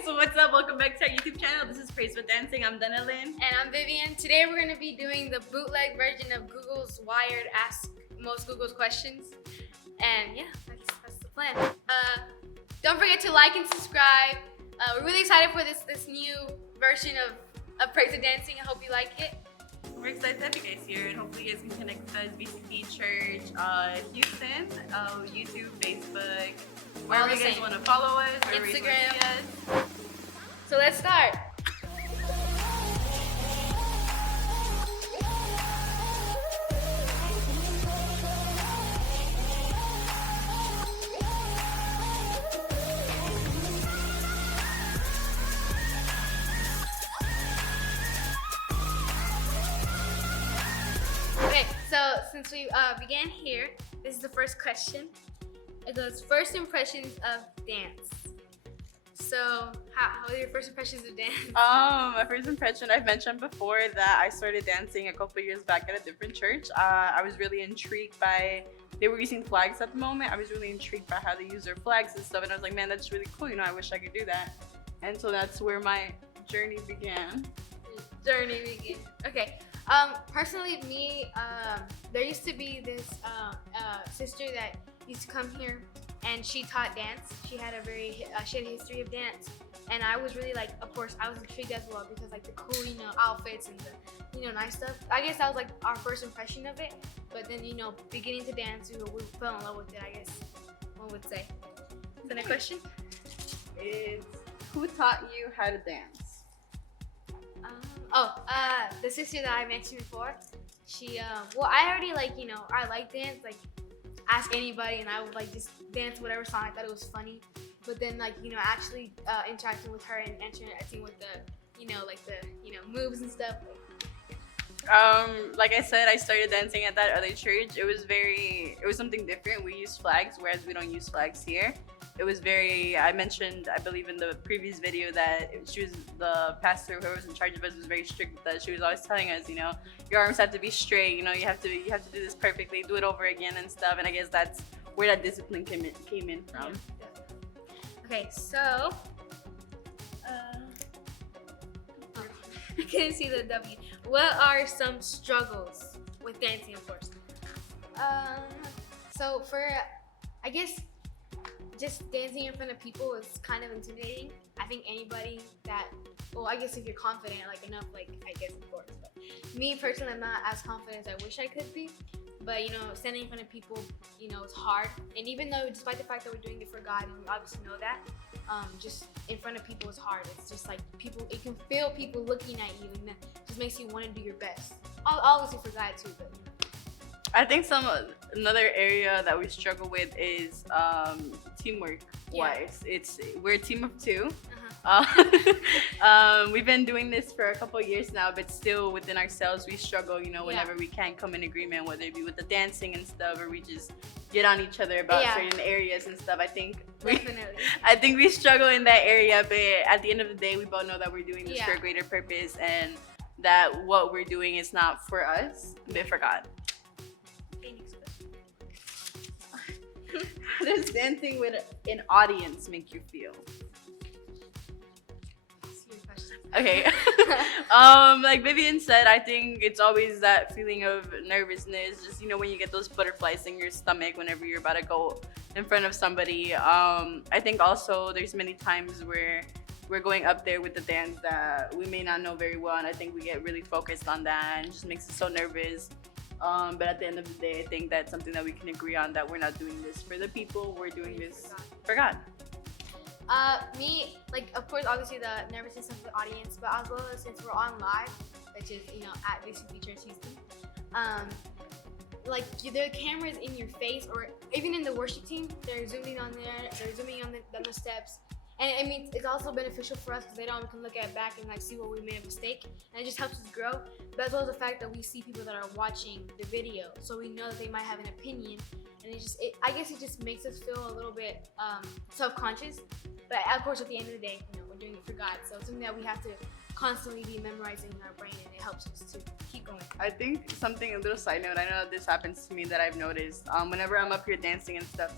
So what's up? Welcome back to our YouTube channel. This is Praise with Dancing. I'm Denalyn. And I'm Vivian. Today we're going to be doing the bootleg version of Google's Wired Ask Most Google's Questions. And yeah, that's the plan. Don't forget to like and subscribe. We're really excited for this new version of Praise with Dancing. I hope you like it. We're excited to have you guys here, and hopefully you guys can connect with us, BCP Church, Houston, YouTube, Facebook, wherever you guys want to follow us, Instagram. So let's start. Okay, so since we began here, this is the first question. It goes, first impressions of dance. So, how are your first impressions of dance? My first impression, I've mentioned before that I started dancing a couple years back at a different church. I was really intrigued by, they were using flags at the moment. I was really intrigued by how they use their flags and stuff, and I was like, man, that's really cool. You know, I wish I could do that. And so that's where my journey began. Okay. Personally, me, there used to be this sister that used to come here, and she taught dance. She had she had a history of dance, and I was really like, of course, I was intrigued as well because like the cool, outfits and the, nice stuff. I guess that was like our first impression of it. But then, beginning to dance, we fell in love with it. I guess one would say. The next question is, who taught you how to dance? The sister that I mentioned before, she, I already I like dance, like ask anybody and I would like just dance whatever song. I thought it was funny, but then actually interacting with her and interacting with the moves and stuff. Like I said, I started dancing at that other church. It was something different. We use flags, whereas we don't use flags here. It was I mentioned, I believe in the previous video, that she was the pastor who was in charge of us was very strict with us. She was always telling us, your arms have to be straight, you have to do this perfectly, do it over again and stuff. And I guess that's where that discipline came in from. Okay, so I couldn't see the W. What are some struggles with dancing, of course? So for, I guess, just dancing in front of people is kind of intimidating. I think anybody that, I guess if you're confident, enough, I guess of course. But me personally, I'm not as confident as I wish I could be. But standing in front of people, it's hard. And even though, despite the fact that we're doing it for God, and we obviously know that, just in front of people is hard. It's just like people, you can feel people looking at you, and that just makes you want to do your best. Obviously for God too, but. I think another area that we struggle with is teamwork wise. We're a team of two. We've been doing this for a couple of years now, but still within ourselves we struggle, whenever we can't come in agreement, whether it be with the dancing and stuff, or we just get on each other about certain areas and stuff. I think we struggle in that area, but at the end of the day we both know that we're doing this for a greater purpose, and that what we're doing is not for us but for God. How does dancing with an audience make you feel? Okay. Like Vivian said, I think it's always that feeling of nervousness, just when you get those butterflies in your stomach whenever you're about to go in front of somebody. I think also there's many times where we're going up there with the dance that we may not know very well, and I think we get really focused on that, and it just makes us so nervous. But at the end of the day, I think that's something that we can agree on, that we're not doing this for the people, we're doing this for God. Me, of course, obviously the nervousness of the audience, but as well as since we're on live, which is, at BCP Church Houston, the camera's in your face, or even in the worship team, they're zooming on the steps. And I mean, it's also beneficial for us because we can look at it back and see where we made a mistake, and it just helps us grow. But as well as the fact that we see people that are watching the video, so we know that they might have an opinion, and I guess it just makes us feel a little bit self-conscious. But of course, at the end of the day, we're doing it for God, so it's something that we have to constantly be memorizing in our brain, and it helps us to keep going. I think a little side note, I know this happens to me that I've noticed. Whenever I'm up here dancing and stuff,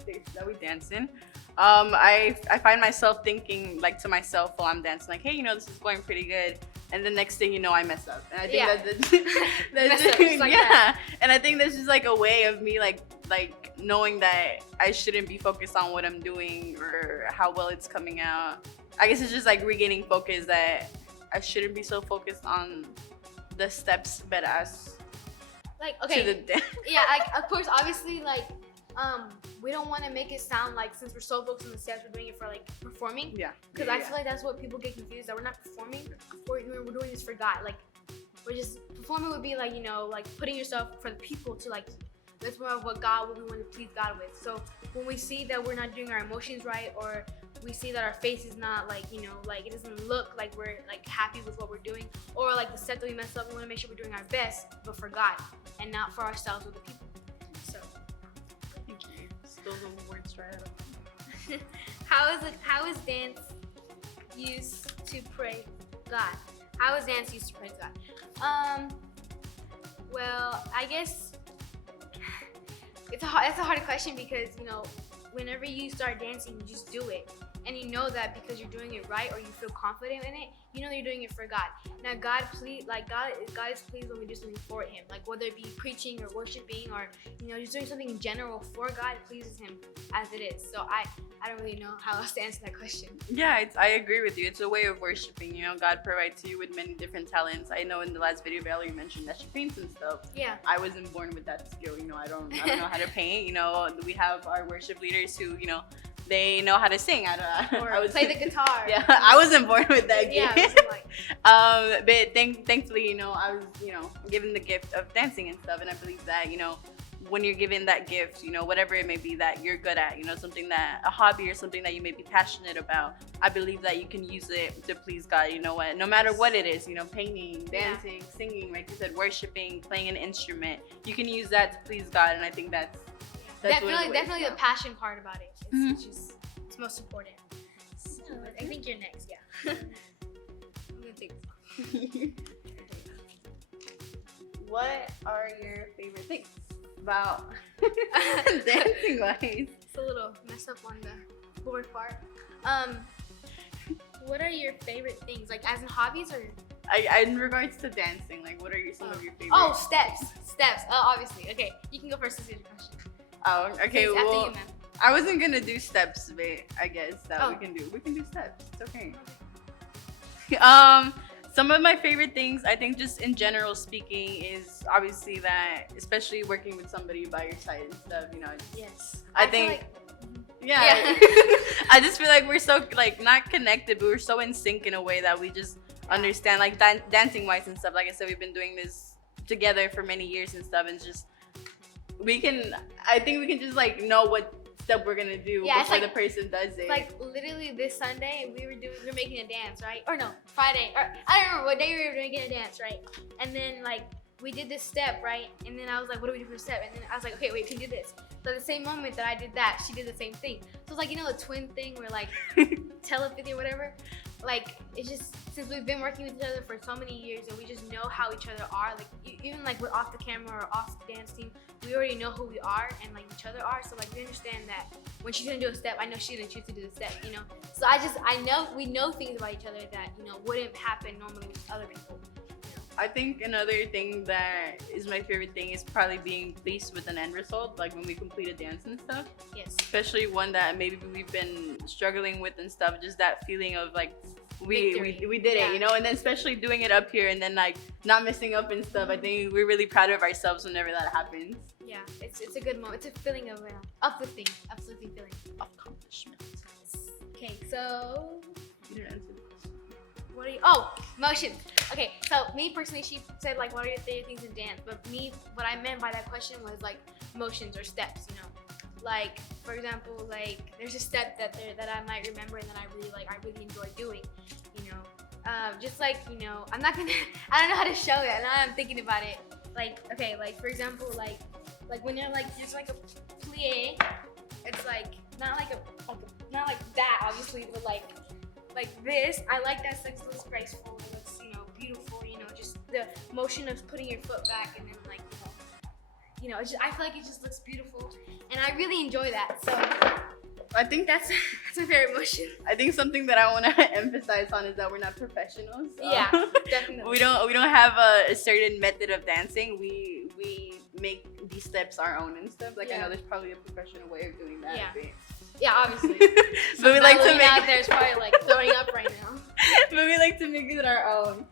stage that we dance in, I find myself thinking like to myself while I'm dancing, like, hey, this is going pretty good, and the next thing you know, I mess up, and I think that's like yeah, that. and I think that's just like a way of me like knowing that I shouldn't be focused on what I'm doing or how well it's coming out. I guess it's just like regaining focus that I shouldn't be so focused on the steps, but as Like, to okay, the dance. yeah, like of course, obviously, like we don't want to make it sound like since we're so focused on the steps, we're doing it for like performing. Yeah. Because Yeah, I feel like that's what people get confused, that we're not performing. We're doing this for God. Like, we're just performing would be like, like putting yourself for the people to like. That's more of what we want to please God with. So when we see that we're not doing our emotions right, or we see that our face is not like, like it doesn't look like we're like happy with what we're doing, or like the set that we messed up, we want to make sure we're doing our best, but for God and not for ourselves or the people. So Thank you. Still the words right out of my mouth. how is dance used to pray God? How is dance used to pray God? Well, I guess that's a hard question because whenever you start dancing, you just do it, and you know that because you're doing it right or you feel confident in it, you know that you're doing it for God. Now, God is pleased when we do something for Him, like whether it be preaching or worshiping or just doing something in general for God. It pleases Him as it is. So I don't really know how else to answer that question. Yeah, I agree with you. It's a way of worshiping. God provides you with many different talents. I know in the last video, Valerie mentioned that she paints and stuff. Yeah. I wasn't born with that skill. I don't know how to paint. We have our worship leaders who, they know how to sing. Or play the guitar. Yeah, I wasn't born with that gift. gift. Yeah, but thankfully, I was, given the gift of dancing and stuff, and I believe that, when you're given that gift, whatever it may be that you're good at, something that a hobby or something that you may be passionate about, I believe that you can use it to please God. No matter what it is, painting, dancing, singing, like you said, worshiping, playing an instrument, you can use that to please God, and I think that's definitely the passion part about it. It's most important. So I think you're next. Yeah. I'm gonna take this. What are your favorite things about dancing wise? It's a little mess up on the board part. What are your favorite things, like as in hobbies or? In regards to dancing, like what are some of your favorite? Oh, steps. Obviously. Okay, you can go first. This is your question. Oh, okay. Please, well, after you, ma'am. I wasn't gonna do steps, but I guess that we can do. We can do steps. It's okay. Some of my favorite things, I think, just in general speaking, is obviously that, especially working with somebody by your side and stuff. Yes. I think. Like, yeah. I just feel like we're so not connected, but we're so in sync in a way that we just understand, like dancing wise and stuff. Like I said, we've been doing this together for many years and stuff, and it's just I think we can just know what step we're gonna do before the person does it. Like literally this Sunday, we were making a dance, right? Or no, Friday, or I don't remember what day we were making a dance, right? And then we did this step, right? And then I was like, what do we do for a step? And then I was like, okay, wait, can you do this? So at the same moment that I did that, she did the same thing. So it's like, a twin thing where telepathy or whatever. It's just, since we've been working with each other for so many years and we just know how each other are, even we're off the camera or off the dance team, we already know who we are and each other are. So we understand that when she's gonna do a step, I know she's gonna choose to do the step, So we know things about each other that, wouldn't happen normally with other people. I think another thing that is my favorite thing is probably being pleased with an end result, like when we complete a dance and stuff. Yes. Especially one that maybe we've been struggling with and stuff, just that feeling of we did it, and then especially doing it up here and then not messing up and stuff. I think we're really proud of ourselves whenever that happens. Yeah, it's a good moment. It's a feeling of uplifting feeling. Accomplishment. Okay, so You didn't answer the question. Motions. Okay, so me personally, she said what are your favorite things in dance? But me, what I meant by that question was motions or steps, for example, there's a step that I might remember and that I really enjoy doing, just I'm not gonna, I don't know how to show it. Now I'm thinking about it. For example, when you're there's a plie, it's not not like that obviously, but this. I like that. It looks graceful. It looks beautiful. Just the motion of putting your foot back and then I feel like it just looks beautiful, and I really enjoy that. So I think That's a fair emotion. I think something that I want to emphasize on is that we're not professionals. Yeah, definitely. we don't have a certain method of dancing. We make these steps our own and stuff. Like I know there's probably a professional way of doing that. Yeah. But, Yeah, obviously. but we like to make out there's probably like throwing up right now. but we like to make it our own.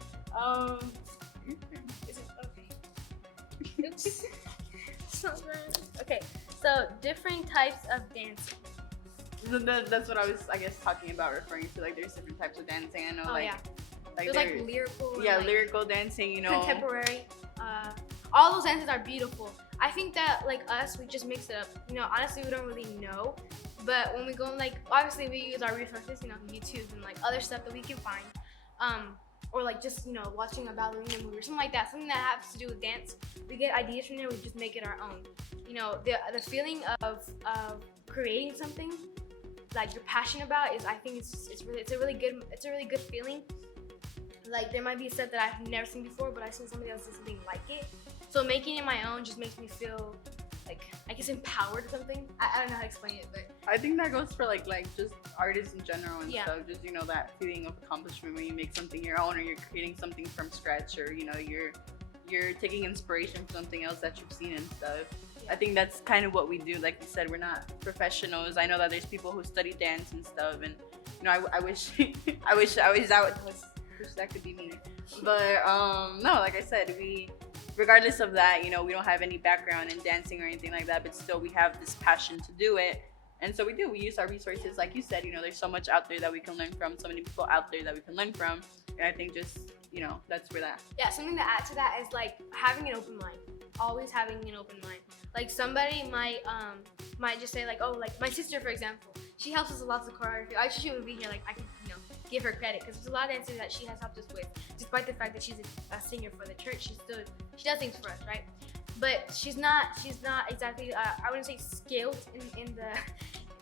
Is it okay? Oops. Okay, so different types of dancing. That's what I was, I guess, talking about, referring to. Like, there's different types of dancing. I know, like There's like lyrical. Yeah, and, like, lyrical dancing. You know, contemporary. All those dances are beautiful. I think that like us, we just mix it up. You know, honestly, we don't really know. But when we go, like, obviously we use our resources, you know, YouTube and like other stuff that we can find, or like just, you know, watching a ballerina movie or something like that, something that has to do with dance. We get ideas from there, we just make it our own. You know, the feeling of creating something like you're passionate about is, I think it's a really good feeling. Like there might be a step that I've never seen before, but I've seen somebody else do something like it. So making it my own just makes me feel like, I guess, empowered or something. I don't know how to explain it, but I think that goes for like just artists in general and Yeah. stuff. Just, you know, that feeling of accomplishment when you make something your own, or you're creating something from scratch, or, you know, you're taking inspiration from something else that you've seen and stuff. Yeah. I think that's kind of what we do. Like you said, we're not professionals. I know that there's people who study dance and stuff, and you know, I wish that could be me. But no, like I said, regardless of that, you know, we don't have any background in dancing or anything like that, but still we have this passion to do it. And so we use our resources. Like you said, you know, there's so much out there that we can learn from, so many people out there that we can learn from. And I think just, you know, that's where that. yeah, something to add to that is like having an open mind. Always having an open mind. Like somebody might just say like, oh, like my sister, for example, she helps us with lots of choreography. I she would be here, like I can, you know, give her credit because there's a lot of dances that she has helped us with. Despite the fact that she's a singer for the church, she does things for us, right? But she's not exactly I wouldn't say skilled in the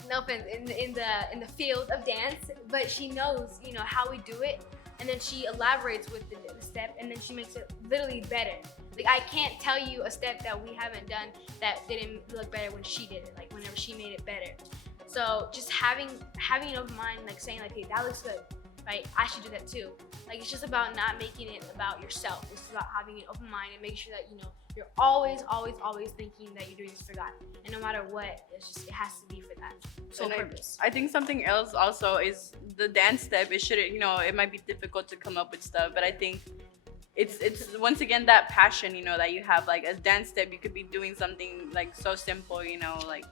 no offense in the field of dance, but she knows, you know, how we do it, and then she elaborates with the step, and then she makes it literally better. Like I can't tell you a step that we haven't done that didn't look better when she did it, like whenever she made it better. So just having an open mind, like saying like, hey, that looks good, right? I should do that too. Like it's just about not making it about yourself. It's about having an open mind and making sure that, you know, you're always thinking that you're doing this for God. And no matter what, it has to be for that sole purpose. I think something else also is the dance step. It shouldn't, you know, it might be difficult to come up with stuff, but I think it's once again that passion, you know, that you have. Like a dance step, you could be doing something like so simple, you know, like,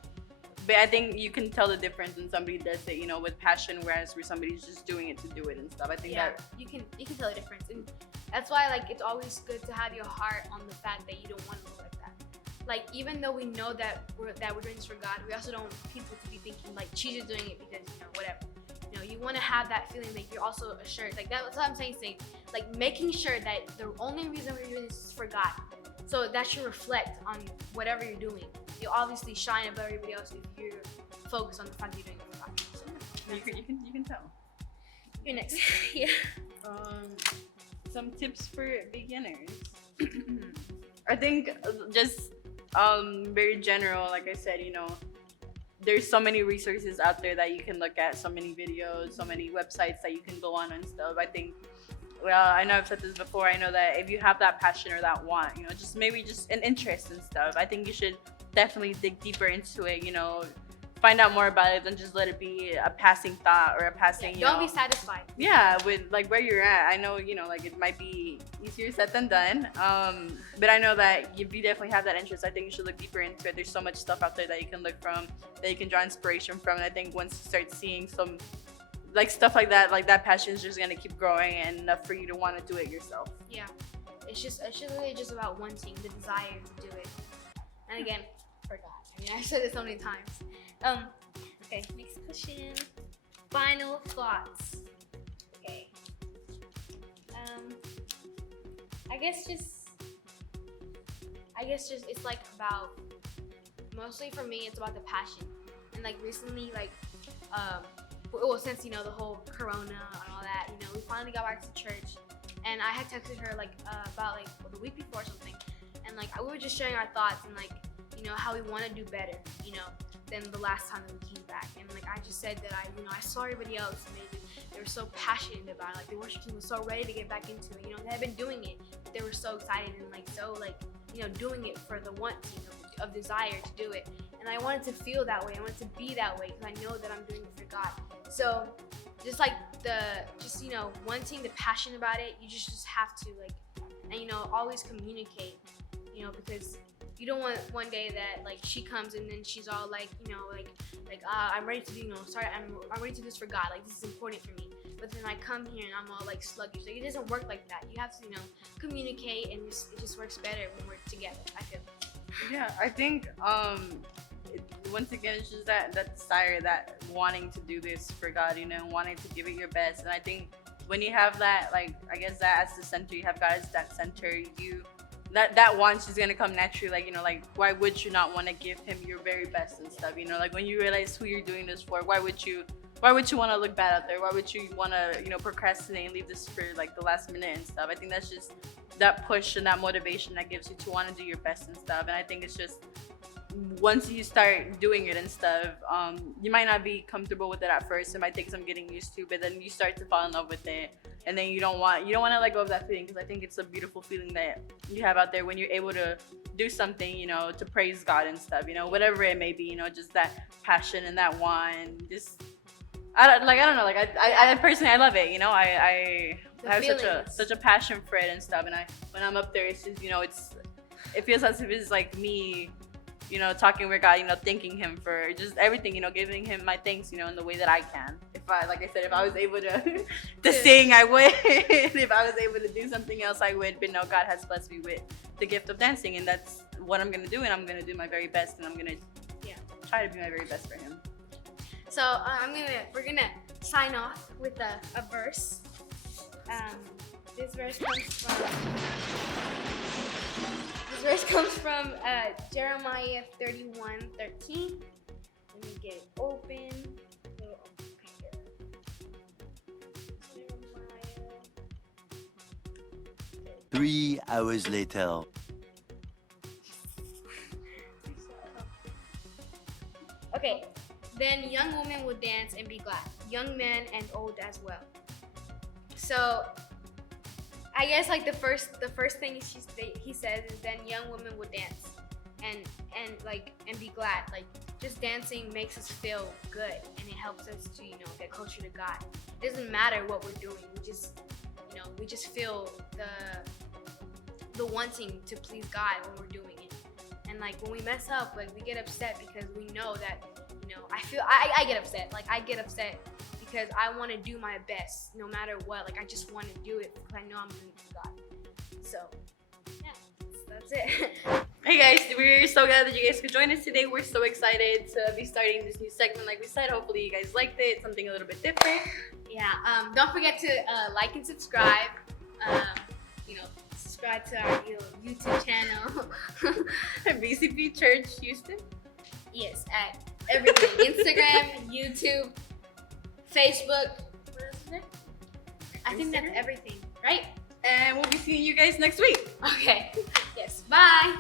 but I think you can tell the difference when somebody does it, you know, with passion, whereas where somebody's just doing it to do it and stuff. I think that you can tell the difference, and that's why like it's always good to have your heart on the fact that you don't want to look like that. Like even though we know that we're doing this for God, we also don't want people to be thinking like she's just doing it because, you know, whatever. You know, you want to have that feeling that you're also assured. Like that's what I'm saying. Like making sure that the only reason we're doing this is for God. So that should reflect on whatever you're doing. You'll obviously shine above everybody else if you're focused on the fact that you're doing it for God. So, you can tell. You're next. Yeah. Some tips for beginners. I think just very general, like I said, you know, there's so many resources out there that you can look at, so many videos, so many websites that you can go on and stuff. I think, well, I know I've said this before, I know that if you have that passion or that want, you know, just maybe just an interest and stuff, I think you should definitely dig deeper into it, you know, find out more about it than just let it be a passing thought or a passing, don't be satisfied. Yeah, with like where you're at. I know, you know, like it might be easier said than done, but I know that if you definitely have that interest, I think you should look deeper into it. There's so much stuff out there that you can look from, that you can draw inspiration from, and I think once you start seeing some like stuff like that passion is just gonna keep growing and enough for you to want to do it yourself. Yeah, it's really just about wanting, the desire to do it. And again, for God. I mean, I've said it so many times. Okay, next question. Final thoughts. Okay. I guess just it's like about, mostly for me, it's about the passion. And like recently, like well, since, you know, the whole corona and all that, you know, we finally got back to church, and I had texted her like about like the week before or something, and like we were just sharing our thoughts and like, you know, how we want to do better, you know, than the last time that we came back. And like I just said that I saw everybody else and they were so passionate about it. Like the worship team was so ready to get back into it. They had been doing it, but they were so excited and like so like doing it for the want of desire to do it. And I wanted to feel that way. I wanted to be that way because I know that I'm doing it for God. So just like wanting the passion about it, you just have to and always communicate, because you don't want one day that like she comes and then she's all like, I'm ready to do, I'm ready to do this for God. Like this is important for me. But then I come here and I'm all like sluggish. Like it doesn't work like that. You have to, communicate, and it just works better when we're together, I feel. Yeah, I think once again it's just that desire, that wanting to do this for God, wanting to give it your best. And I think when you have that, like I guess that as the center, you have God as that center, that want is gonna come naturally. Like why would you not want to give him your very best and stuff? Like when you realize who you're doing this for, why would you want to look bad out there? Why would you want to procrastinate and leave this for like the last minute and stuff? I think that's just that push and that motivation that gives you to want to do your best and stuff. And I think it's just once you start doing it and stuff, you might not be comfortable with it at first. It might take some getting used to, but then you start to fall in love with it, and then you don't want to let go of that feeling, because I think it's a beautiful feeling that you have out there when you're able to do something, to praise God and stuff, whatever it may be, just that passion and that want. Just I don't know, I personally I love it, I have such a passion for it and stuff, and when I'm up there, it's just it feels as if it's like me, talking with God, thanking him for just everything, giving him my thanks, in the way that I can. If I was able to sing, I would. If I was able to do something else, I would. But no, God has blessed me with the gift of dancing, and that's what I'm gonna do, and I'm gonna do my very best, and I'm gonna try to be my very best for him. So we're gonna sign off with a verse. This verse comes from Jeremiah 31:13. Let me get it open. Jeremiah. 3 hours later. Okay, then young women will dance and be glad, young men and old as well. So I guess like the first thing he says is then young women will dance and be glad. Like just dancing makes us feel good, and it helps us to get closer to God. It doesn't matter what we're doing. We just feel the wanting to please God when we're doing it. And like when we mess up, like we get upset because we know that I get upset. Like I get upset because I want to do my best no matter what. Like I just want to do it because I know I'm doing it for God. So yeah, that's it. Hey guys, we're so glad that you guys could join us today. We're so excited to be starting this new segment. Like we said, hopefully you guys liked it. Something a little bit different. Yeah. Don't forget to like and subscribe. Subscribe to our YouTube channel. BCP Church Houston. Yes, at everything. Instagram, YouTube, Facebook. What else is there? I think that's everything, right? And we'll be seeing you guys next week. Okay. Yes. Bye.